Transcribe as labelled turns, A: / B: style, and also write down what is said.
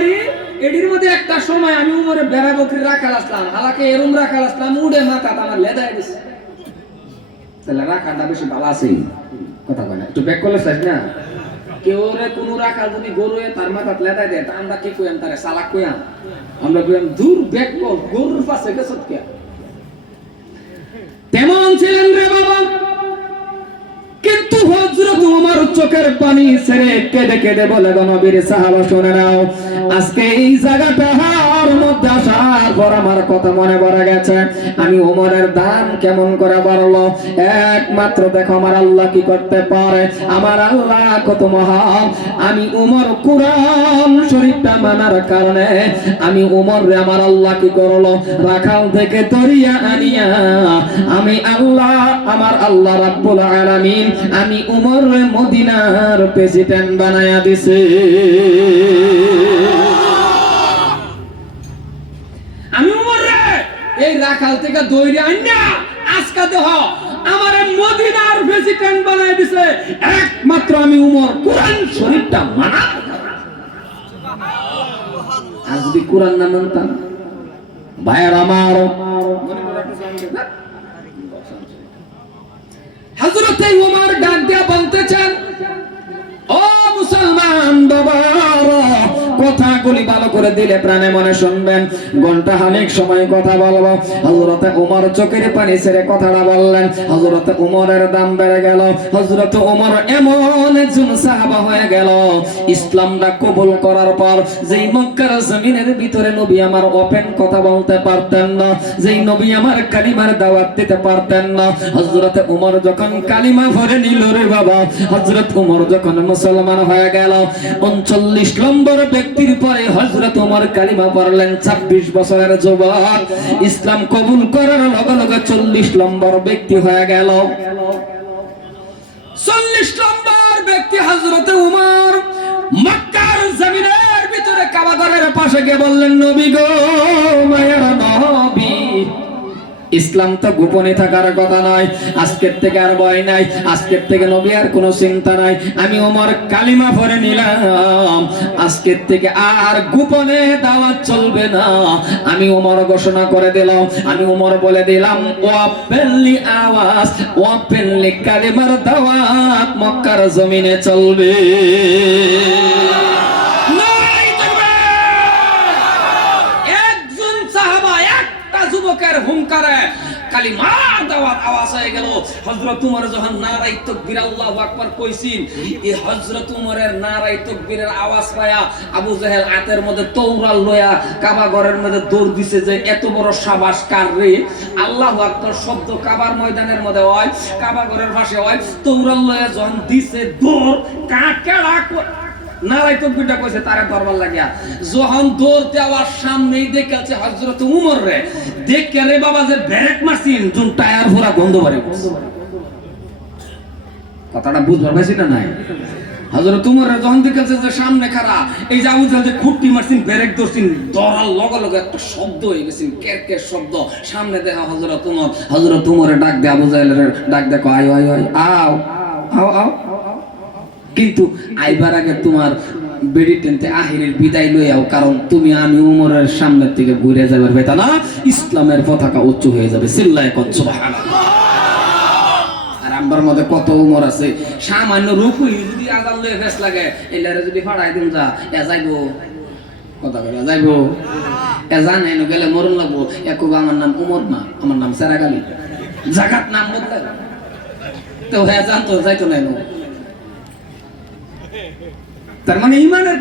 A: জায়গাটি এটির মধ্যে একটা সময় আমি উমরে বেড়া বকরি রাখাল আসলাম। হালাকে এরম রাখাল আসলাম, উড়ে মাথা আমার লেদায় দিছে। তাহলে রাখালটা বেশি ভালো আছে। কথা কয় না, একটু ব্যাক করলে চাইছ না? কেউ রে কোনো রাখাল যদি গরু তার মাথা লেদায় দেয়, তা আমরা কি কইয়াম তারে, সালাক আমরা দূর ব্যাক কর, গরুর পাশে গেছ কে তেমন ছিলেন রে বাবা কিন্তু হজরত উমর চোখের পানি ছেড়ে কেঁদে কেঁদে বলে গণবীর সাহাবা, শোনে নাও। আজকে এই জায়গাটা আমার কথা মনে পড়ে গেছে। আমি ওমরের দাম কেমন করে বাড়লো? একমাত্র দেখো আমার আল্লাহ কি করতে পারে। আমার আল্লাহ কত মহান। আমি উমর কুরআন শরীফটা মানার কারণে আমি উমর রে আমার আল্লাহ কি করল? রাখাল থেকে দরিয়া আনিয়া আমি আল্লাহ, আমার আল্লাহ রাব্বুল আলামিন, আমি উমর মদিনার প্রেসিডেন্ট বানায়া দিছে। আমি উমর রে এই রাখাল থেকে দইরে আইনা, আজকা দেহ, আমার মদিনার প্রেসিডেন্ট বানায় দিছে। একমাত্র আমি উমর। কোরআন শরীফটা মানা। আর যদি কোরআন না মানতাম, ভাইয়ার আমার। হযরতে ওমর কথাগুলি ভালো করে দিলে প্রাণে মনে শুনবেন, ঘণ্টা হানিক সময় কথা বলব। হজরতে উমর চোখের পানি ছেড়ে কথাটা বললেন হজরতে উমরের দাম বেড়ে গেল। হজরত উমর এমন একজন সাহাবা হয়ে গেল। ইসলামটা কবুল করার পর যেই মক্কার জমিনের ভিতরে নবী আমার ওপেন কথা বলতে পারতেন না, যেই নবী আমার কালিমার দাওয়াত দিতে পারতেন না। হজরতে উমর যখন কালিমা ভরে নিল রে বাবা হজরত উমর যখন মুসলমান হয়ে গেল, উনচল্লিশ নম্বর ব্যক্তির পরে হজরত উমর কালিমা পড়লেন ছাব্বিশ বছরের যুবক। ইসলাম কবুল করার লগে লগে চল্লিশ নম্বর ব্যক্তি হয়ে গেল। চল্লিশ নম্বর ব্যক্তি হজরতে উমর মক্কার জমিনের ভিতরে কাবাগরের পাশে গিয়ে বললেন, নবী গো নবী ইসলাম তো গোপনে থাকার কথা নয়, আজকের থেকে আর ভয় নাই, আজকের থেকে নবী আর কোনো চিন্তা নাই। আমি ওমর কালিমা পরে নিলাম, আজকের থেকে আর গোপনে দাওয়াত চলবে না। আমি ওমর ঘোষণা করে দিলাম, আমি ওমর বলে দিলাম ওয়াপেনলি আওয়াজ ওয়াপেনলি কালিমার দাওয়াত মক্কার জমিনে চলবে নারায়ে তাকবীর! একজন সাহাবা যুবকের হুঙ্কারে কালিমার দাওয়াত আওয়াজ হয়ে গেল। হযরত উমর যখন নারাই তাকবীর, আল্লাহু আকবার কইছিন, এই হযরত উমরের নারাই তাকবীরের আওয়াজ পায়া আবু জাহেল হাতের মধ্যে তৌরাল লয়া কাবা ঘরের মধ্যে দৌড় দিছে যে, এত বড় সাবাস কার রে? আল্লাহু আকবার শব্দ কাবার ময়দানের মধ্যে হয়, কাবা ঘরের পাশে হয় তৌরাল লয়া যখন দিছে দৌড় কাকেড়া নারাই তকবিরটা কইছে, তারে দরবার লাগিয়া। যখন দৌড় দেওয়ার সামনেই দেখেছে হযরত উমর রে, দেখে রে বাবা যে ব্রেক মারছিন জুন টায়ার ভরা গন্ধ বারে কথাটা বুঝবার পাইছি না নাই? হযরত উমর রে যখন দেখেছে যে সামনে খাড়া, এই যে আবু জাহেল যে খুঁটি মারছিন ব্রেক ধরছিন দরার লগে লগে একটা শব্দ হয়ে গেছিন কের কের শব্দ। সামনে দেখা হযরত উমর, হযরত উমরে ডাক দে আবু জাহেলের ডাক দেখো, আয় আয় আয়, আও আও আও। কিন্তু আইবার আগে তোমার বেডি টেনতে আহিরের বিদায় লই আও, কারণ তুমি আমি উমরের সামনের থেকে ঘুরে যাবার বেতা না, ইসলামের পতাকা উচ্চ হয়ে যাবে সিল্লায় আর আমবার মধ্যে কত উমর আছে, সামান্য রুকুই যদি আজান লয়ে ফেস লাগে, এলারে যদি ফাড়াই দিন যা, এ যাইবো। কথা বলে যাইবো। এ জানে গেলে মরণ লাগবো। একু আমার নাম উমর না, আমার নাম সেরাগালি। জাগাত নাম বদলাই তো হ্যাঁ জানতো যাইতো না এনো। তার মানে ইমানের